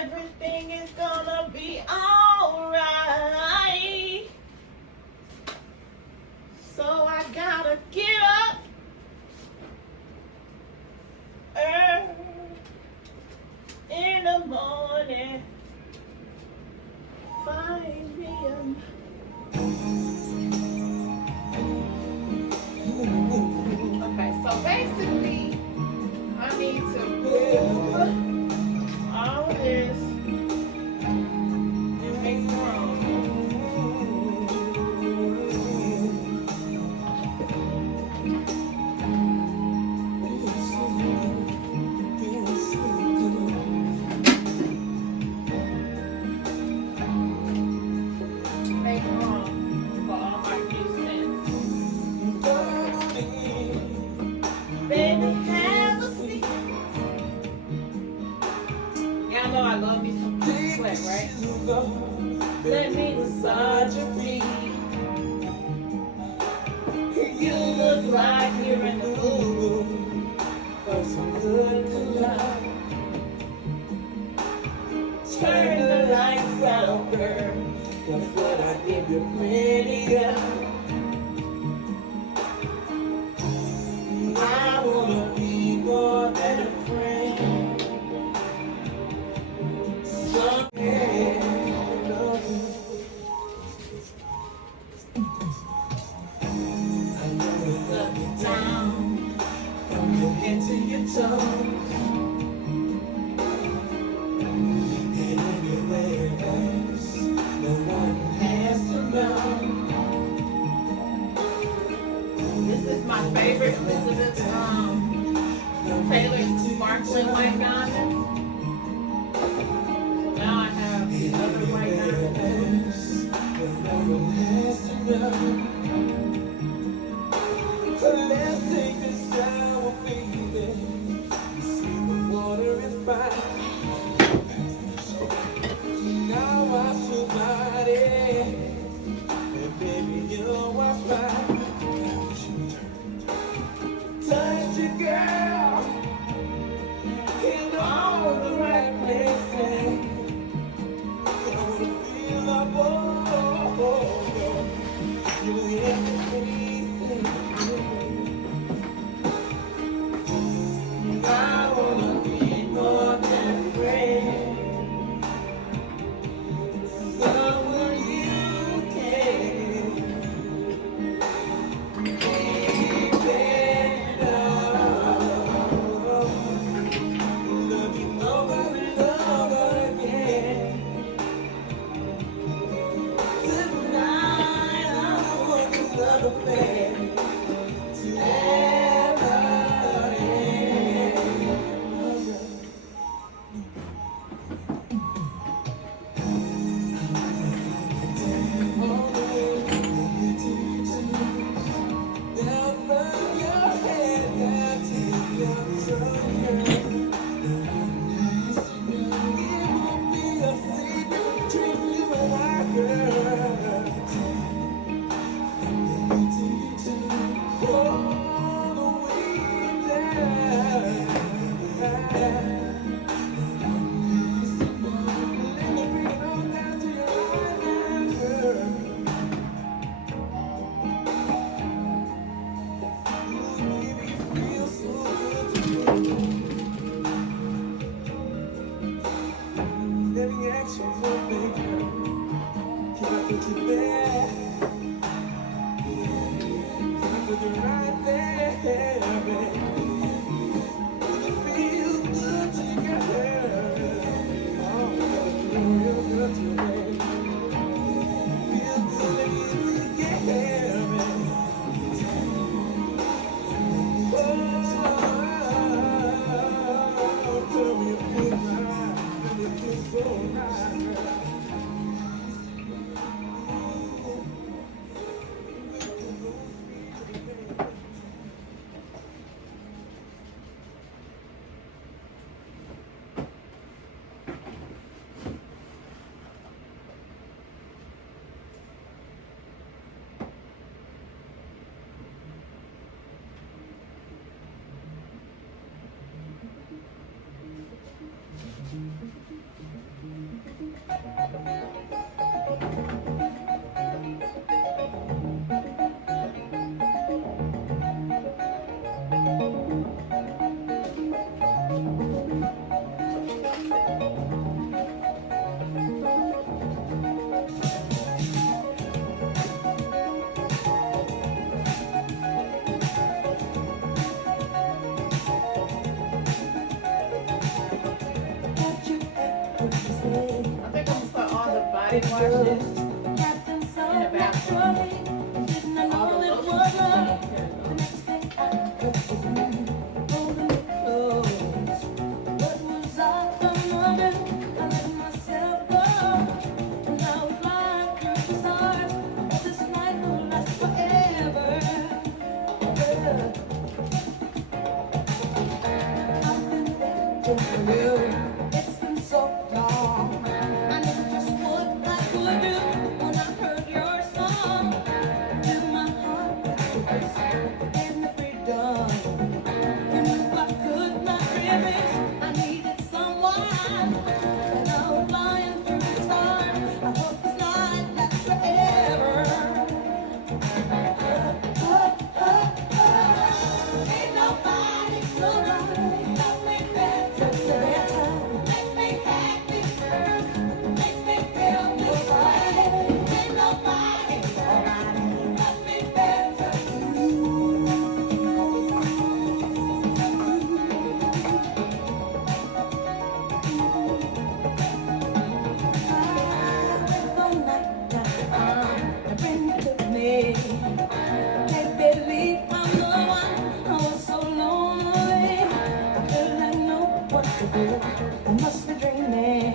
Everything is gonna be alright. So I gotta get up early in the morning. Find me Okay, so basically I need to move all this and make room. Make room for all my new scents. Baby, have a seat. Y'all know I love me some sweat, right? Let me massage your feet. You look like you're in the mood for some good love. Turn the lights out, girl. That's what I give you plenty of. I wanna be more than a friend. Down from your head to your toes, and anywhere else no one has to know. This is my favorite Elizabeth Taylor sparkling white diamond. So now I have another white diamond. Let's take a shower, baby. You see the water is fine. Now wash your body, and baby you'll wash mine. Touch your girl in all the right places. I wanna feel up, you hear me sing. I wanna be more than a friend. Someone you can depend on. Love you over and over again. Tonight I want this love affair to ever end. Down from your head down to your toe. It won't be a secret between you and I, girl. didn't wash it in the bathroom. All the lotion. It's been so long. I knew just what I could do when I heard your song. Fill my heart with peace and the freedom. You knew I could not resist. I needed someone, and I was flying through the stars. I hope this night lasts forever. Ain't nobody, nobody loves me better. Makes me happy, makes me feel this way. Ain't nobody loves me better. All night, I bring it to me. Can't believe I'm the one. I was so lonely. I feel like no what to do. I must be dreaming.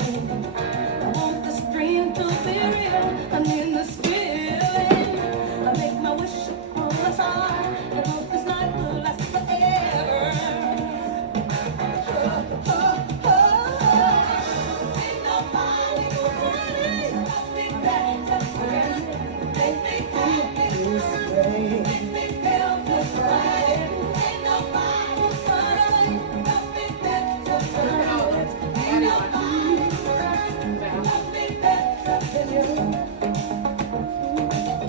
I want this dream to be real. I need this feeling. I make my wish upon a star. I hope this night will last forever. Ain't nobody loves me better. Makes me happy. Makes me feel this way. Ain't nobody loves me better. Ain't nobody loves me better than you.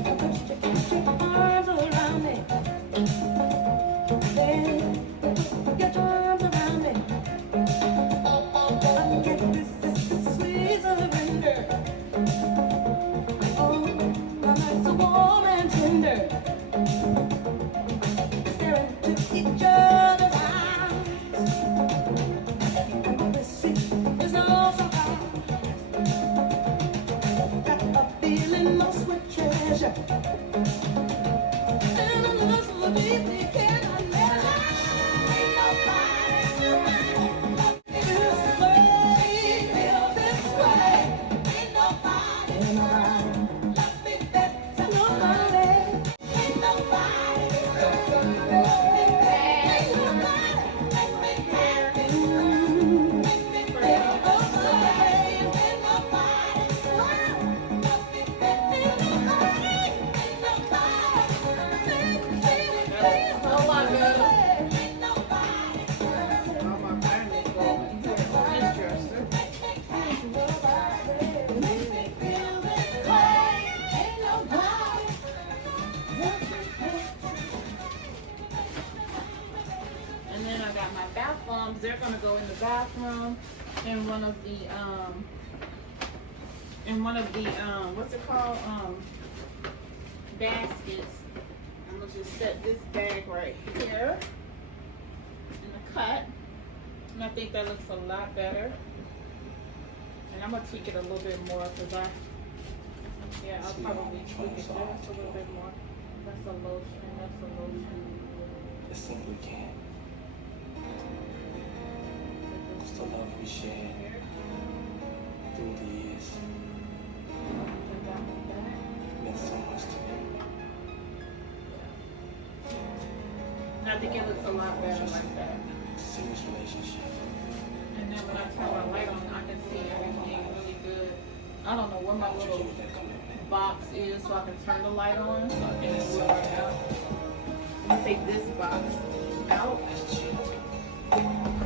I wish you could keep your arms around me. Get your arms around me. I get this sweet surrender. Oh, my nights are warm and tender. Staring into each other's eyes. And this sweet is no surprise. Got a feeling most would treasure. And I'm lost so deeply, cannot measure. Ain't nobody loves me this way. Feel this way. Ain't nobody loves me better. Nobody. Ain't nobody loves me better. Ain't nobody makes me happy. Makes me feel this way. Ain't nobody loves me better. Ain't nobody. Ain't nobody makes me feel Oh my this God. way. Ain't nobody Oh, my brain is going. Interesting. makes me feel this way. Ain't nobody. And then I got my bath bombs. They're gonna go in the bathroom in one of the what's it called? Baskets. I'm gonna just set this bag right here in the cut. And I think that looks a lot better. And I'm gonna tweak it a little bit more because I'll probably tweak it just a little bit more. That's a lotion, that's a lotion. Just simply can't. It's the love we shared through the years meant so much to me. And I think it looks a lot better like that. Serious relationship. And then when I turn my light on, I can see everything really good. I don't know where my Would you little give me that commitment? box is so I can turn the light on. And In it a will soft right out. I take this box out. Let's chill.